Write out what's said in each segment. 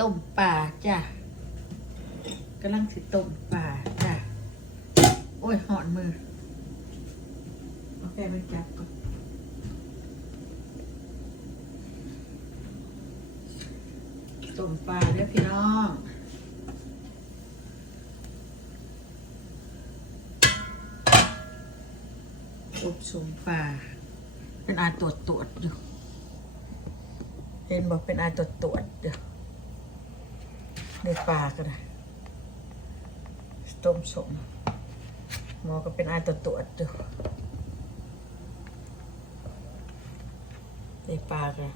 ต้มป่าจ้ะกำลังสิต้มป่าจ้ะ โอ้ยหอนมือเอาแกไปจับก่อนต้มปลาเด้อพี่น้องอบสมปลาเป็นอาตรวจตรวจอยู่เห็นบอกเป็นอาตรวจตรวจอยู่ ในปลาก็ได้ต้มสมหมอก็เป็นอาตัวตัวจดูในปลาก็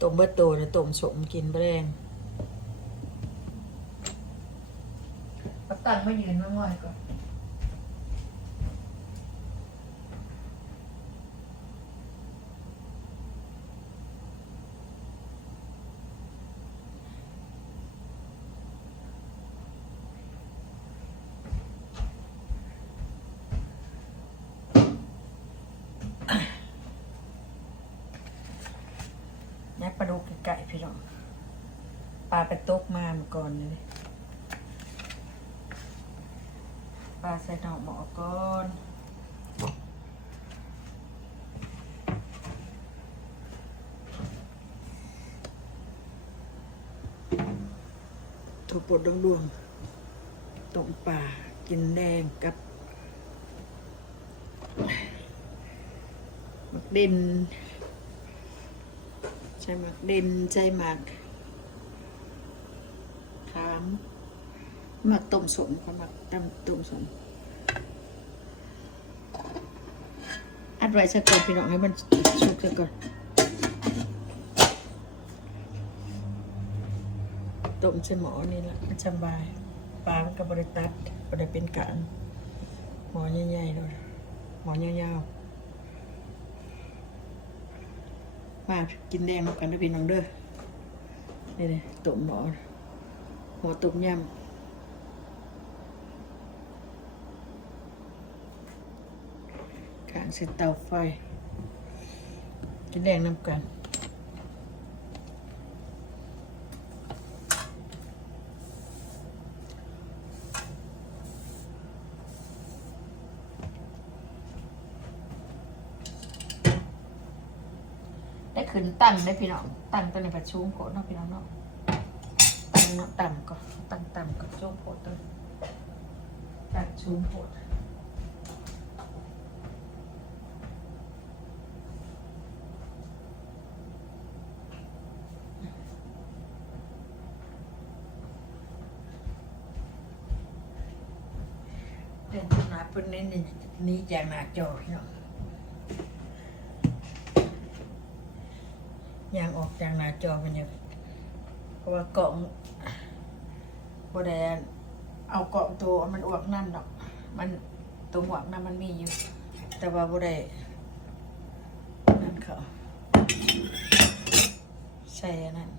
ต้มเบดโตนะต้มสมกินแรงเอาตังค์มายืนมาง่อยก่อนยัดปลาดุกไก่พี่น้องปลาไปตกมาเมื่อก่อนเลยปลาใส่หน่อหมอก่อนถั่วปวดดวงๆต้มปลากินแดงกับมักเด่นใช่หมักเด่นใช่หมักขามหมักต้มสมค่ะหมักตำต้มสมอัดไว้สักก่อนพี่น้องให้มันสุกสักก่อนต้มใส่หมอนี่แหละมันสบายปลามันกับบริตัดบริเป็นกลางหมอใหญ่ๆเลยหมอยาวๆมากินแดงนำกันเด้วยพี่น้องเด้อนี่เลยตุ่มหมอ หัวตุ่มยำข้างเสเตาไฟกินแดงน้ำกันได้ขึ้นตั้งได้พี่น้อง ตั้งตั้งในประชุมโผล่เนาะพี่น้องเนาะ ตั้งเนาะต่ำก็ตั้งต่ำก็ช่วงโผล่ตัวตั้งชุมโผล่เดินขึ้นมาเป็นนี้นี่นี่จากหน้าจอพี่น้องยางออกจากหน้าจอมันยังเพราะว่ากล่อง บไดเอาเกล่องตัวมันอวกน้ำดอก มันตัวหวกน้ำมันมีอยู่ แต่ว่าบไดนั่นเขาใส่นนั้น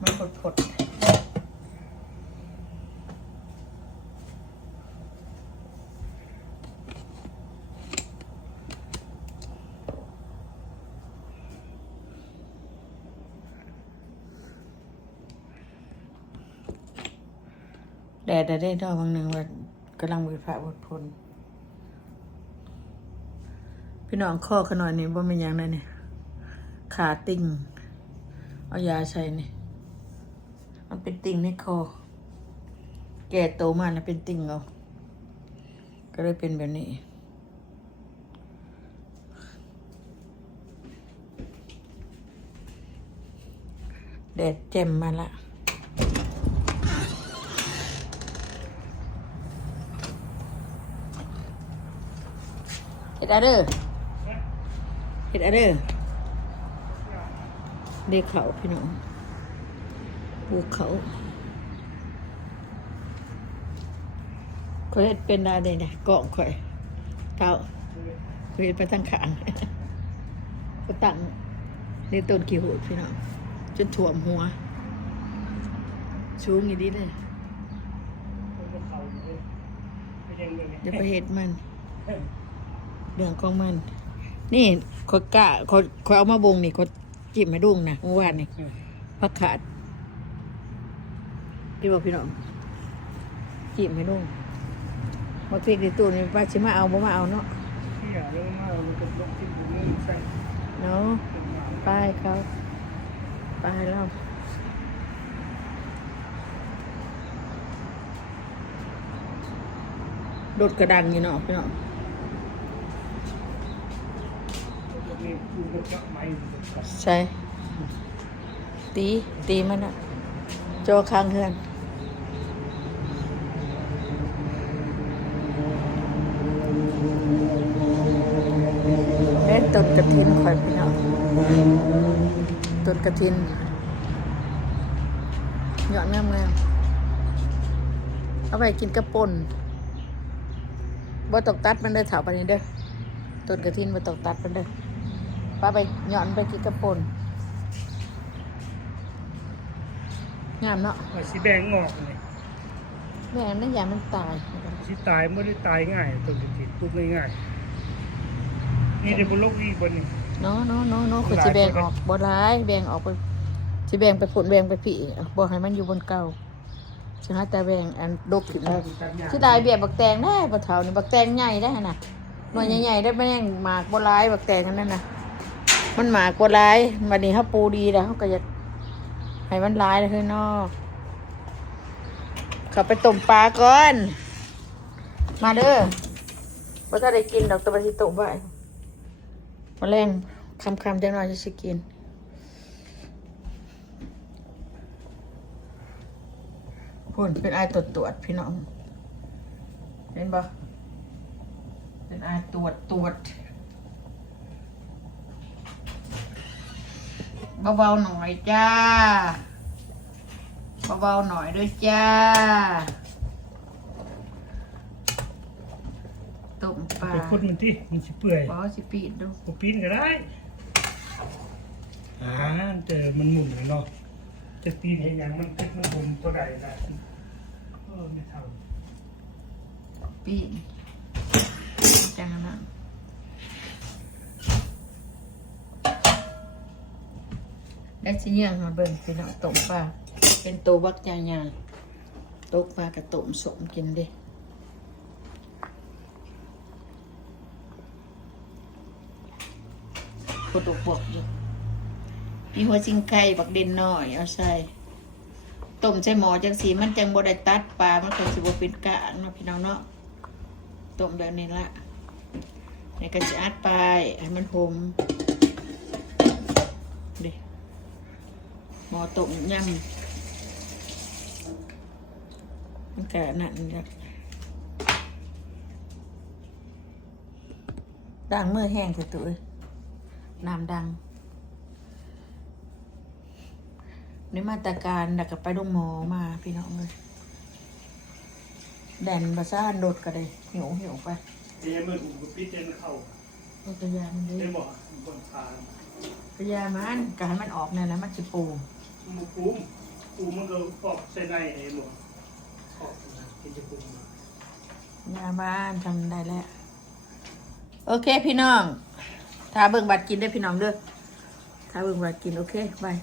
มันผดผดๆ แดดได้ดอกบางหนึ่งว่ากำลังมือพระอดพลพี่น้องข้อขน่อยนี่ว่าเป็นยังไงเนี่ยขาติ่งเอายาใส่นี่มันเป็นติ่งในคอ แก่โตมานะเป็นติ่งเอาก็เลยเป็นแบบนี้แดดเจ็มมาละ ดอะไรเห็ดอะไรเด็กเขาพี่น้องภูเขาข่อยเห็ดเป็นอะไรเนี่ยเกาะข่อยเท้าข่อยเห็ดไปทั้งขางก็ตั้งในต้นกี่หูพี่น้องจนถ่วมหัว ชูงอย่างนี้เลยเขาอยู่เลยไปยังเมืองอย่าไปเห็ดมัน เรื่องของมัน นี่ขอยกะขอยขอยเอามาบงนี่ขอยจิ้มให้ดุงนะเมื่อวานนี่ผักขาดพี่บอกพี่น้องจิ้มให้ดุงมาพริกในตู้นี่ป้าชิมาเอาบ่มาเอาเนาะเที่ยเรื่องมากมันก็ลกที่บุญนี่ใส่เนาะเป็นหมาป้ายเขาป้ายเราโดดกระดังอยู่เนาะพี่น้อง นี่กูมันจะไม่ ใช่ตีตีมันอะโจค้างเฮือนเล่นต้นกระถินคอยพี่น้องต้นกระถินหยอดงามงามๆเอาไปกินกระป่นบ่ตกตัดมันเด้อเถาปานนี้เด้อต้นกระถินบ่ตกตัดมันเด้อ ป้าไปหย่อนไปกินกระป่นงามเนาะว่าสีแบงงอกเลยแม่นั่นอย่ามันตาย สีตายไม่ได้ตายง่ายตัวติดตุกง่ายๆนี่เดี๋ยวบนโลกอีกคนนึงเนาะเนาะเนาะเนาะคือสิแบ่งออกบ่ร้ายแบ่งออกไปสิแบ่งไปผลแบ่งไปผีบ่ให้มันอยู่บนเก่าสิหาแต่แบ่งอันดกขึ้นแล้วที่ได้เบียบบักแตงได้บ่เฒ่านี่บักแตงใหญ่ได้น่ะหน่วยใหญ่ๆได้แม่งหมากบ่ร้ายบักแตงอันนั้นน่ะ มันหมากบ่ร้ายบัดนี้เฮาปูดีแล้วเฮาก็อยากให้มันร้ายเลยเฮ้ยนอกข้าไปต้มปลาก่อน มาเด้อบ่ถ้าได้กินดอกตะบัดสิต้มไว้มาแรงคำๆจังหน่อยจะสิกินพุ่นเป็นไอตรวจตรวจพี่น้อง เห็นปะเป็นไอตรวจตรวจ เบาๆหน่อยจ้า เบาๆหน่อยด้วยจ้าต้มปลาไปคนมันที่มันสิเปื่อยบอสิปีดดูผมปีนก็ได้อ่าเจอมันหมุนเลยเนาะจะปีนเห็นยังมันติดมันบนตัวใดได้เออไม่เท่าปีดจังนั้น ได้ชิ้นยังมาเบิ่งพี่น้องต้มปลาเป็นตัวบักจางยางตกปลากระต้มสมกินเดิปวดอกปวดอยู่มีหัวจิงไก่บักเด่นน้อย เอาใส่ต้มใส่หมอจังสีมันจังบ่ได้ตัดปลา มันก็สิบ่เป็นกะเนาะพี่น้องเนาะต้มแบบนี้ละนี่ก็จะอัดไปให้มันหอมเดิ หมอต้มยำมันก็นั่นจ้ะดังเมื่อแห้งสิตุ้ยน้ำดังในมาตรการดักกับไปโรงหมอมาพี่น้องเลยแดนบาซ่านโดดก็ได้หิวหิวไปเดี๋ยวมันผมก็ปีนเจนเข้า เอาตัวยามันเดี๋ดิยวบอกบนทางตัวยามันกให้มันออกเนี่ยแล้วมันจะปูมันปูมปูมันก็ปอกใส่ในไอ้หมดออกนะกินจะปูมยาบ้านทำได้แล้ว โอเคพี่น้อง ถ้าเบิ่งบัตรกินได้อพี่น้องเด้อถ้าเบิ่งบัตรกินโอเคบาย